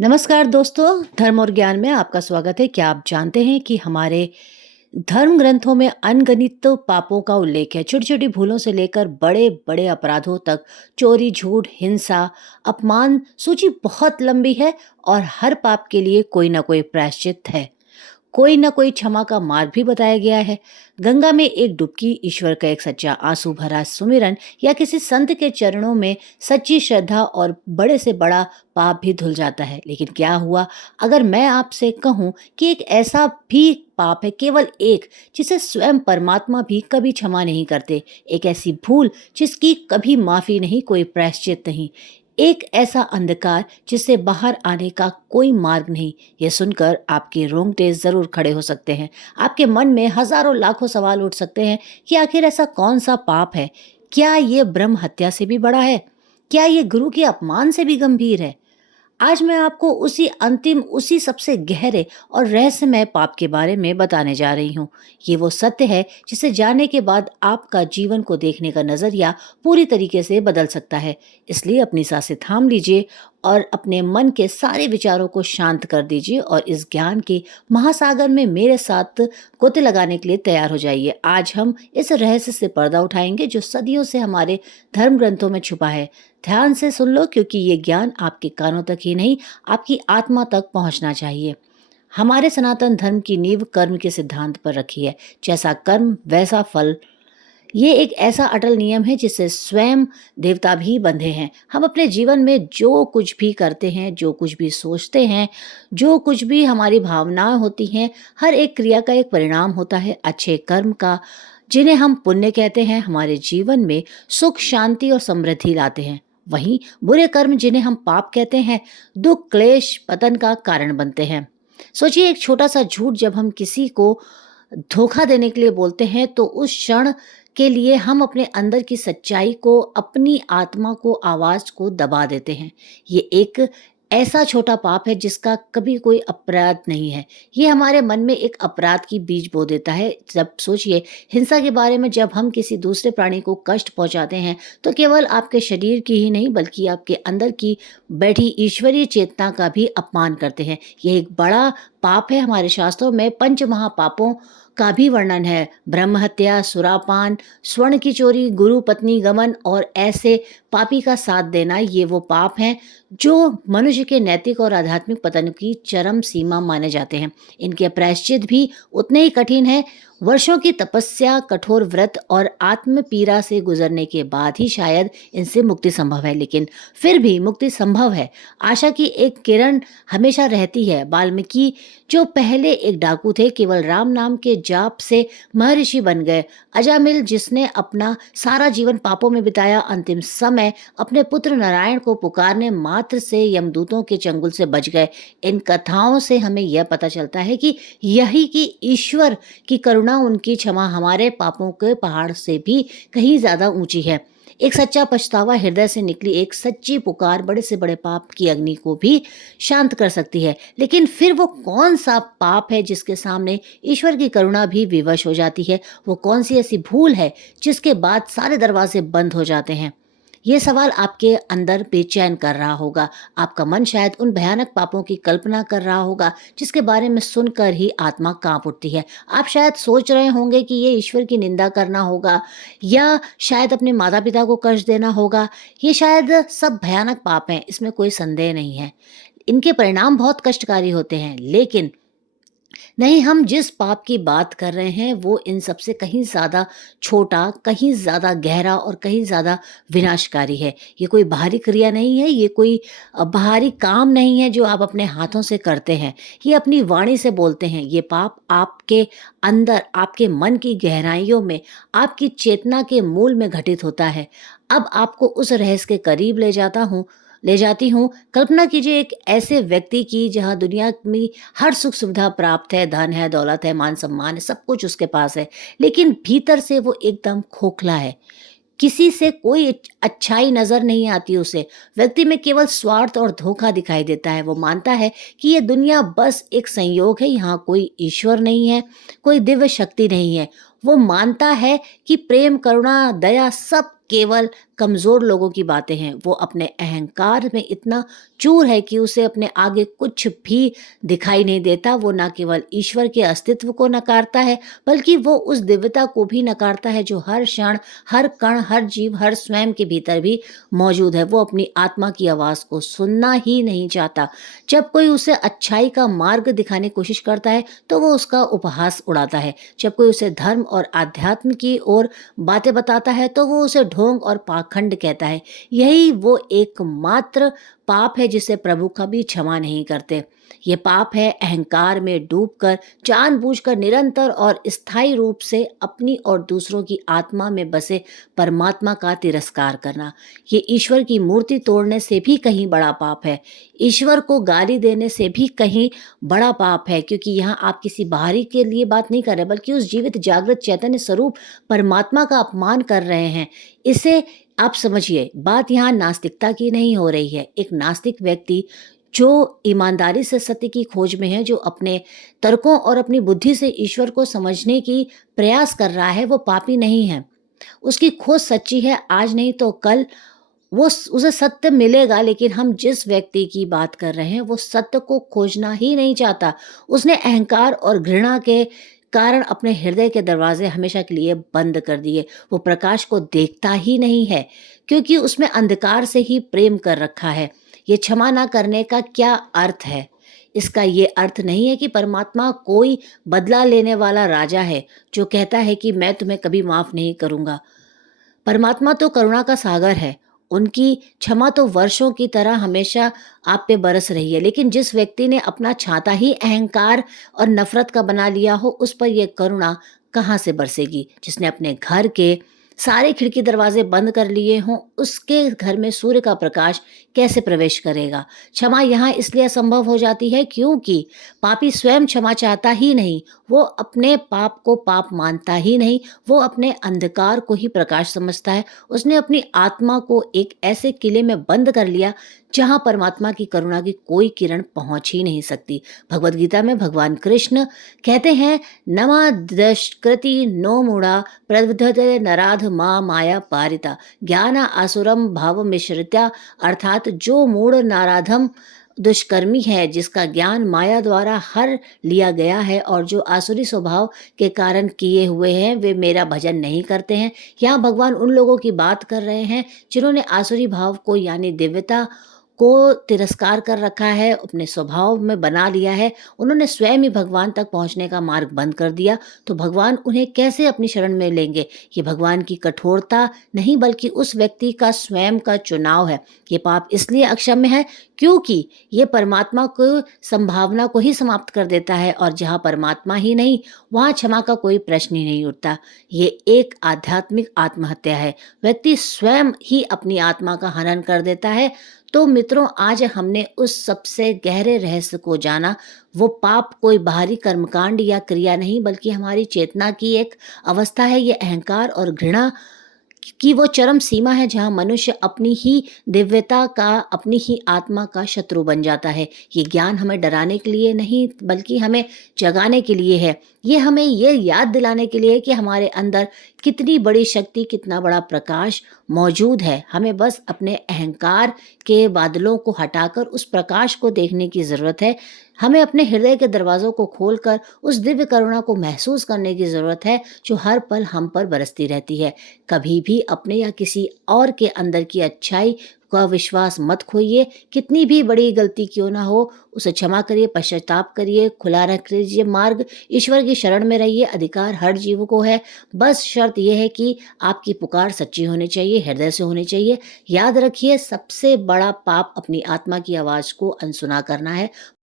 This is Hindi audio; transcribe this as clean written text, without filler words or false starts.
नमस्कार दोस्तों, धर्म और ज्ञान में आपका स्वागत है। क्या आप जानते हैं कि हमारे धर्म ग्रंथों में अनगिनत तो पापों का उल्लेख है। छोटी-छोटी भूलों से लेकर बड़े-बड़े अपराधों तक, चोरी, झूठ, हिंसा, अपमान, सूची बहुत लंबी है और हर पाप के लिए कोई ना कोई प्रायश्चित है। कोई न कोई क्षमा का मार्ग भी बताया गया है। गंगा में एक डुबकी, ईश्वर का एक सच्चा आंसू भरा सुमिरन या किसी संत के चरणों में सच्ची श्रद्धा और बड़े से बड़ा पाप भी धुल जाता है। लेकिन क्या हुआ अगर मैं आपसे कहूं कि एक ऐसा भी पाप है, केवल एक, जिसे स्वयं परमात्मा भी कभी क्षमा नहीं करते। एक ऐसी भूल जिसकी कभी माफी नहीं, कोई प्रायश्चित नहीं। एक ऐसा अंधकार जिससे बाहर आने का कोई मार्ग नहीं। यह सुनकर आपके रोंगटे जरूर खड़े हो सकते हैं। आपके मन में हजारों लाखों सवाल उठ सकते हैं कि आखिर ऐसा कौन सा पाप है। क्या ये ब्रह्म हत्या से भी बड़ा है? क्या ये गुरु के अपमान से भी गंभीर है? आज मैं आपको उसी सबसे गहरे और रहस्यमय पाप के बारे में बताने जा रही हूँ। ये वो सत्य है जिसे जानने के बाद आपका जीवन को देखने का नजरिया पूरी तरीके से बदल सकता है। इसलिए अपनी सांसें थाम लीजिए और अपने मन के सारे विचारों को शांत कर दीजिए और इस ज्ञान के महासागर में मेरे साथ गोते लगाने के लिए तैयार हो जाइए। आज हम इस रहस्य से पर्दा उठाएंगे जो सदियों से हमारे धर्म ग्रंथों में छुपा है। ध्यान से सुन लो, क्योंकि ये ज्ञान आपके कानों तक ही नहीं, आपकी आत्मा तक पहुंचना चाहिए। हमारे सनातन धर्म की नींव कर्म के सिद्धांत पर रखी है। जैसा कर्म वैसा फल। ये एक ऐसा अटल नियम है जिससे स्वयं देवता भी बंधे हैं। हम अपने जीवन में जो कुछ भी करते हैं, जो कुछ भी सोचते हैं, जो कुछ भी हमारी भावनाएं होती हैं, हर एक क्रिया का एक परिणाम होता है अच्छे कर्म का, जिन्हें हम पुण्य कहते हैं। हमारे जीवन में सुख, शांति और समृद्धि लाते हैं। वहीं बुरे कर्म, जिन्हें हम पाप कहते हैं, दुख, क्लेश, पतन का कारण बनते हैं। सोचिए, एक छोटा सा झूठ जब हम किसी को धोखा देने के लिए बोलते हैं तो उस क्षण के लिए हम अपने अंदर की सच्चाई को, अपनी आत्मा को, आवाज को दबा देते हैं। ये एक ऐसा छोटा पाप है जिसका कभी कोई अपराध नहीं है। ये हमारे मन में एक अपराध की बीज बो देता है। जब सोचिए, हिंसा के बारे में, जब हम किसी दूसरे प्राणी को कष्ट पहुंचाते हैं तो केवल आपके शरीर की ही नहीं बल्कि आपके अंदर की बैठी ईश्वरीय चेतना का भी अपमान करते हैं। यह एक बड़ा पाप है। हमारे शास्त्रों में पंच महापापों का भी वर्णन है। ब्रह्म हत्या, सुरापान, स्वर्ण की चोरी, गुरु पत्नी गमन और ऐसे पापी का साथ देना, ये वो पाप हैं जो मनुष्य के नैतिक और आध्यात्मिक पतन की चरम सीमा माने जाते हैं। इनके प्रायश्चित भी उतने ही कठिन है। वर्षों की तपस्या, कठोर व्रत और आत्म पीड़ा से गुजरने के बाद ही शायद इनसे मुक्ति संभव है। लेकिन फिर भी मुक्ति संभव है। आशा की एक किरण हमेशा रहती है। वाल्मीकि, जो पहले एक डाकू थे, केवल राम नाम के जाप से महर्षि बन गए। अजामिल, जिसने अपना सारा जीवन पापों में बिताया, अंतिम समय अपने पुत्र नारायण को पुकारने मात्र से यमदूतों के चंगुल से बच गए। इन कथाओं से हमें यह पता चलता है कि यही कि ईश्वर की करुणा, उनकी क्षमा हमारे पापों के पहाड़ से भी कहीं ज्यादा ऊंची है। एक सच्चा पछतावा, हृदय से निकली एक सच्ची पुकार बड़े से बड़े पाप की अग्नि को भी शांत कर सकती है। लेकिन फिर वो कौन सा पाप है जिसके सामने ईश्वर की करुणा भी विवश हो जाती है? वो कौन सी ऐसी भूल है जिसके बाद सारे दरवाजे बंद हो जाते हैं? ये सवाल आपके अंदर बेचैन कर रहा होगा। आपका मन शायद उन भयानक पापों की कल्पना कर रहा होगा जिसके बारे में सुनकर ही आत्मा कांप उठती है। आप शायद सोच रहे होंगे कि ये ईश्वर की निंदा करना होगा या शायद अपने माता पिता को कष्ट देना होगा। ये शायद सब भयानक पाप हैं, इसमें कोई संदेह नहीं है। इनके परिणाम बहुत कष्टकारी होते हैं, लेकिन नहीं, हम जिस पाप की बात कर रहे हैं वो इन सबसे कहीं ज़्यादा छोटा, कहीं ज़्यादा गहरा और कहीं ज़्यादा विनाशकारी है। ये कोई बाहरी क्रिया नहीं है, ये कोई बाहरी काम नहीं है जो आप अपने हाथों से करते हैं। ये अपनी वाणी से बोलते हैं। ये पाप आपके अंदर, आपके मन की गहराइयों में, आपकी चेतना के मूल में घटित होता है। अब आपको उस रहस्य के करीब ले जाती हूँ। कल्पना कीजिए एक ऐसे व्यक्ति की जहाँ दुनिया में हर सुख सुविधा प्राप्त है, धन है, दौलत है, मान सम्मान है, सब कुछ उसके पास है, लेकिन भीतर से वो एकदम खोखला है। किसी से कोई अच्छाई नजर नहीं आती उसे। व्यक्ति में केवल स्वार्थ और धोखा दिखाई देता है। वो मानता है कि ये दुनिया बस एक संयोग है, यहाँ कोई ईश्वर नहीं है, कोई दिव्य शक्ति नहीं है। वो मानता है कि प्रेम, करुणा, दया सब केवल कमज़ोर लोगों की बातें हैं। वो अपने अहंकार में इतना चूर है कि उसे अपने आगे कुछ भी दिखाई नहीं देता। वो ना केवल ईश्वर के अस्तित्व को नकारता है, बल्कि वो उस दिव्यता को भी नकारता है जो हर क्षण, हर कण, हर जीव, हर स्वयं के भीतर भी मौजूद है। वो अपनी आत्मा की आवाज़ को सुनना ही नहीं चाहता। जब कोई उसे अच्छाई का मार्ग दिखाने की कोशिश करता है, तो वो उसका उपहास उड़ाता है। जब कोई उसे धर्म और आध्यात्म की ओर बातें बताता है, तो वो उसे ढोंग और पाखंड कहता है। यही वो एकमात्र पाप है जिसे प्रभु कभी क्षमा नहीं करते। ये पाप है अहंकार में डूबकर, जानबूझकर निरंतर और स्थायी रूप से अपनी और दूसरों की आत्मा में बसे परमात्मा का तिरस्कार करना। ये ईश्वर की मूर्ति तोड़ने से भी कहीं बड़ा पाप है। ईश्वर को गाली देने से भी कहीं बड़ा पाप है, क्योंकि यहाँ आप किसी बाहरी के लिए बात नहीं कर रहे, बल्कि उस जीवित जागृत चैतन्य स्वरूप परमात्मा का अपमान कर रहे हैं। इसे आप समझिए, बात यहाँ नास्तिकता की नहीं हो रही है। एक नास्तिक व्यक्ति जो ईमानदारी से सत्य की खोज में है, जो अपने तर्कों और अपनी बुद्धि से ईश्वर को समझने की प्रयास कर रहा है, वो पापी नहीं है। उसकी खोज सच्ची है, आज नहीं तो कल उसे सत्य मिलेगा। लेकिन हम जिस व्यक्ति की बात कर रहे हैं, वो सत्य को खोजना ही नहीं चाहता। उसने अहंकार और घृणा के कारण अपने हृदय के दरवाजे हमेशा के लिए बंद कर दिए। वो प्रकाश को देखता ही नहीं है, क्योंकि उसमें अंधकार से ही प्रेम कर रखा है। ये क्षमा ना करने का क्या अर्थ है? इसका ये अर्थ नहीं है कि परमात्मा कोई बदला लेने वाला राजा है, जो कहता है कि मैं तुम्हें कभी माफ नहीं करूंगा। परमात्मा तो करुणा का सागर है। उनकी क्षमा तो वर्षों की तरह हमेशा आप पे बरस रही है। लेकिन जिस व्यक्ति ने अपना छाता ही अहंकार और नफ़रत का बना लिया हो, उस पर ये करुणा कहाँ से बरसेगी? जिसने अपने घर के सारे खिड़की दरवाज़े बंद कर लिए हों, उसके घर में सूर्य का प्रकाश कैसे प्रवेश करेगा? क्षमा यहाँ इसलिए असंभव हो जाती है, क्योंकि पापी स्वयं क्षमा चाहता ही नहीं। वो अपने पाप को पाप मानता ही नहीं। वो अपने अंधकार को ही प्रकाश समझता है। उसने अपनी आत्मा को एक ऐसे किले में बंद कर लिया, जहाँ परमात्मा की करुणा की कोई किरण पहुँच ही नहीं सकती। भगवद गीता में भगवान कृष्ण कहते हैं, नमः नो मूढ़ा प्रवृद्धते नराध मा माया पारिता ज्ञान आसुरम भाव मिश्रित्या। अर्थात जो मूढ़ नाराधम दुष्कर्मी है, जिसका ज्ञान माया द्वारा हर लिया गया है और जो आसुरी स्वभाव के कारण किए हुए हैं, वे मेरा भजन नहीं करते हैं। यहाँ भगवान उन लोगों की बात कर रहे हैं जिन्होंने आसुरी भाव को यानी दिव्यता को तिरस्कार कर रखा है, अपने स्वभाव में बना लिया है। उन्होंने स्वयं ही भगवान तक पहुँचने का मार्ग बंद कर दिया, तो भगवान उन्हें कैसे अपनी शरण में लेंगे? ये भगवान की कठोरता नहीं, बल्कि उस व्यक्ति का स्वयं का चुनाव है। ये पाप इसलिए अक्षम्य है, क्योंकि ये परमात्मा को संभावना को ही समाप्त कर देता है, और जहाँ परमात्मा ही नहीं, वहाँ क्षमा का कोई प्रश्न ही नहीं उठता। ये एक आध्यात्मिक आत्महत्या है। व्यक्ति स्वयं ही अपनी आत्मा का हनन कर देता है। तो मित्रों, आज हमने उस सबसे गहरे रहस्य को जाना। वो पाप कोई बाहरी कर्मकांड या क्रिया नहीं, बल्कि हमारी चेतना की एक अवस्था है। ये अहंकार और घृणा कि वो चरम सीमा है, जहाँ मनुष्य अपनी ही दिव्यता का, अपनी ही आत्मा का शत्रु बन जाता है। ये ज्ञान हमें डराने के लिए नहीं, बल्कि हमें जगाने के लिए है। ये हमें ये याद दिलाने के लिए है कि हमारे अंदर कितनी बड़ी शक्ति, कितना बड़ा प्रकाश मौजूद है। हमें बस अपने अहंकार के बादलों को हटाकर उस प्रकाश को देखने की ज़रूरत है। हमें अपने हृदय के दरवाज़ों को खोलकर उस दिव्य करुणा को महसूस करने की ज़रूरत है, जो हर पल हम पर बरसती रहती है। कभी भी अपने या किसी और के अंदर की अच्छाई का विश्वास मत खोइए। कितनी भी बड़ी गलती क्यों ना हो, उसे क्षमा करिए, पश्चाताप करिए, खुला रख लीजिए मार्ग, ईश्वर की शरण में रहिए। अधिकार हर जीव को है। बस शर्त यह है कि आपकी पुकार सच्ची होनी चाहिए, हृदय से होनी चाहिए। याद रखिए, सबसे बड़ा पाप अपनी आत्मा की आवाज़ को अनसुना करना है।